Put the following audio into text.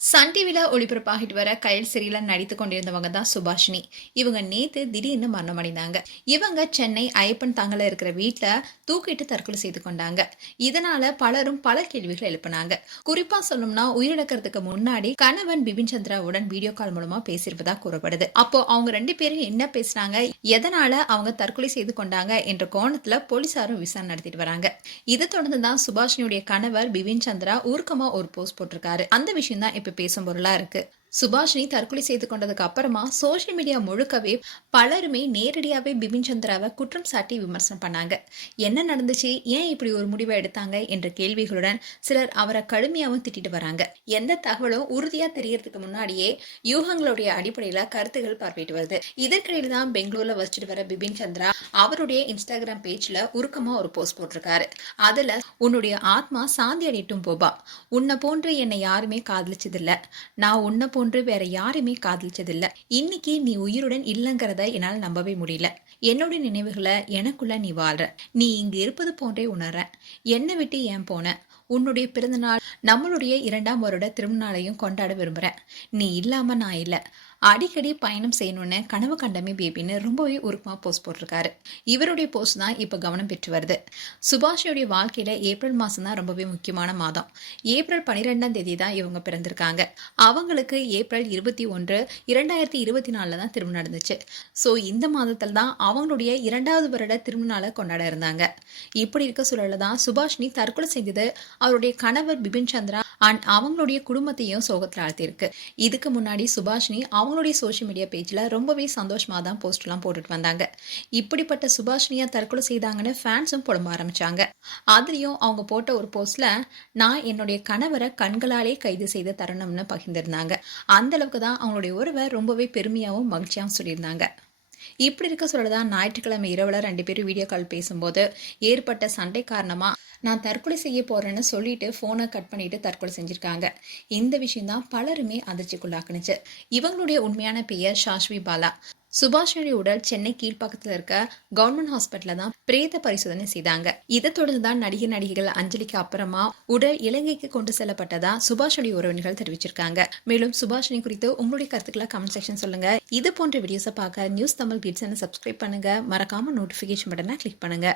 Sun டிவில ஒளிபரப்பாகிட்டு வர கயல் சிறையில நடித்து கொண்டிருந்தவங்க தான் சுபாஷினி. இவங்க நேத்து திடீர்னு மரணமடைந்தாங்க. இவங்க சென்னை ஐயப்பன் தாங்கல இருக்கிற வீட்டுல தூக்கிட்டு தற்கொலை செய்து கொண்டாங்க. இதனால பலரும் பல கேள்விகள் எழுப்பினாங்க. குறிப்பா சொல்லணும்னா உயிரிழக்கிறதுக்கு முன்னாடி கணவன் பிபின் சந்திராவுடன் வீடியோ கால் மூலமா பேசியிருப்பதா கூறப்படுது. அப்போ அவங்க 2 பேரும் என்ன பேசினாங்க, எதனால அவங்க தற்கொலை செய்து கொண்டாங்க என்ற கோணத்துல போலீசாரும் விசாரணை நடத்திட்டு வராங்க. இதை தொடர்ந்துதான் சுபாஷினியுடைய கணவர் பிபின் சந்திரா ஊர்க்கமா ஒரு போஸ்ட் போட்டிருக்காரு. அந்த விஷயம் தான் இப்ப பேசும் பொருளா இருக்கு. சுபாஷினி தற்கொலை செய்து கொண்டதுக்கு அப்புறமா சோசியல் மீடியா முழுக்கவே பலருமே நேரடியாவே பிபின் சந்திராவை குற்றம் சாட்டி விமர்சனம் பண்ணாங்க. என்ன நடந்துச்சு, ஏன் இப்படி ஒரு முடிவை எடுத்தாங்க என்ற கேள்விகளுடன் சிலர் அவரை கடுமையாவும் திட்டிட்டு வராங்க. எந்த தகவலும் உறுதியா தெரியறதுக்கு முன்னாடியே யூகங்களுடைய அடிப்படையில கருத்துகள் பார்வையிட்டு வருது. இதற்கிடையில தான் பெங்களூர்ல வச்சுட்டு வர பிபின் சந்திரா அவருடைய இன்ஸ்டாகிராம் பேஜ்ல உருக்கமா ஒரு போஸ்ட் போட்டிருக்காரு. அதுல, உன்னுடைய ஆத்மா சாந்தி அடையட்டும் போபா, உன்னை போன்று என்னை யாருமே காதலிச்சதில்ல, நான் உன்னை போன்று வேற யாருமே காதலிச்சதில்ல, இன்னைக்கு நீ உயிருடன் இல்லங்கிறத என்னால் நம்பவே முடியல, என்னோட நினைவுகளை எனக்குள்ள நீ வாழ்ற, நீ இங்கு இருப்பது போன்றே உணர்ற, என்னை விட்டு ஏன் போன, உன்னுடைய பிறந்தநாள் நம்மளுடைய 2ஆம் வருட திருமண நாளையும் கொண்டாட விரும்புறேன், நீ இல்லாம நான் இல்ல, அடிக்கடி பயணம் செய்யணும்னு கனவு கண்டமே பேபின்னு ரொம்பவே உருக்கமா போஸ்ட் போட்டிருக்காரு. இவருடைய போஸ்ட் தான் இப்ப கவனம் பெற்று வருது. சுபாஷியோடைய வாழ்க்கையில ஏப்ரல் மாசம் தான் ரொம்பவே முக்கியமான மாதம். ஏப்ரல் 12ஆம் தேதி தான் இவங்க பிறந்திருக்காங்க. அவங்களுக்கு ஏப்ரல் 21, 2024 தான் திருமணம் நடந்துச்சு. ஸோ இந்த மாதத்தில் தான் அவங்களுடைய 2வது வருட திருமண நாளை கொண்டாட இருந்தாங்க. இப்படி இருக்க சூழல தான் சுபாஷினி தற்கொலை செய்தது அவருடைய கணவர் பிபின் சந்திரா அண்ட் அவங்களுடைய குடும்பத்தையும் சோகத்தில் ஆழ்த்தியிருக்கு. இதுக்கு முன்னாடி சுபாஷினி அவங்களுடைய சோஷியல் மீடியா பேஜ்ல ரொம்பவே சந்தோஷமா தான் போஸ்ட் எல்லாம் போட்டுட்டு வந்தாங்க. இப்படிப்பட்ட சுபாஷினியா தற்கொலை செய்தாங்கன்னு ஃபேன்ஸும் புலம்ப ஆரம்பிச்சாங்க. அதுலயும் அவங்க போட்ட ஒரு போஸ்ட்ல, நான் என்னுடைய கணவரை கண்களாலே கைது செய்த தருணம்னு பகிர்ந்திருந்தாங்க. அந்த அளவுக்கு தான் அவங்களுடைய உறவை ரொம்பவே பெருமையாவும் மகிழ்ச்சியாகவும் சொல்லியிருந்தாங்க. இப்படி இருக்க சொல்லதான் ஞாயிற்றுக்கிழமை இரவுல 2 பேரும் வீடியோ கால் பேசும்போது ஏற்பட்ட சண்டை காரணமா நான் தற்கொலை செய்ய போறேன்னு சொல்லிட்டு போனை கட் பண்ணிட்டு தற்கொலை செஞ்சிருக்காங்க. இந்த விஷயம் தான் பலருமே அதிர்ச்சிக்குள்ளாக்குனுச்சு. இவங்களுடைய உண்மையான பெயர் சாஷ்வி பாலா. சுபாஷினுடைய உடல் சென்னை கீழ்ப்பாக்கத்தில் இருக்க கவர்மெண்ட் ஹாஸ்பிட்டல்ல தான் பிரேத பரிசோதனை செய்தாங்க. இதை தொடர்ந்துதான் நடிகர்கள் அஞ்சலிக்கு அப்புறமா உடல் இலங்கைக்கு கொண்டு செல்லப்பட்டதா சுபாஷுடைய உறவினர்கள் தெரிவிச்சிருக்காங்க. மேலும் சுபாஷினி குறித்து உங்களுடைய கருத்துக்களை கமெண்ட் செக்ஷன் சொல்லுங்க. இது போன்ற வீடியோஸை பார்க்க நியூஸ் தமிழ் கிட்ஸ் சப்ஸ்கிரைப் பண்ணுங்க. மறக்காம நோட்டிபிகேஷன் பட்டனை கிளிக் பண்ணுங்க.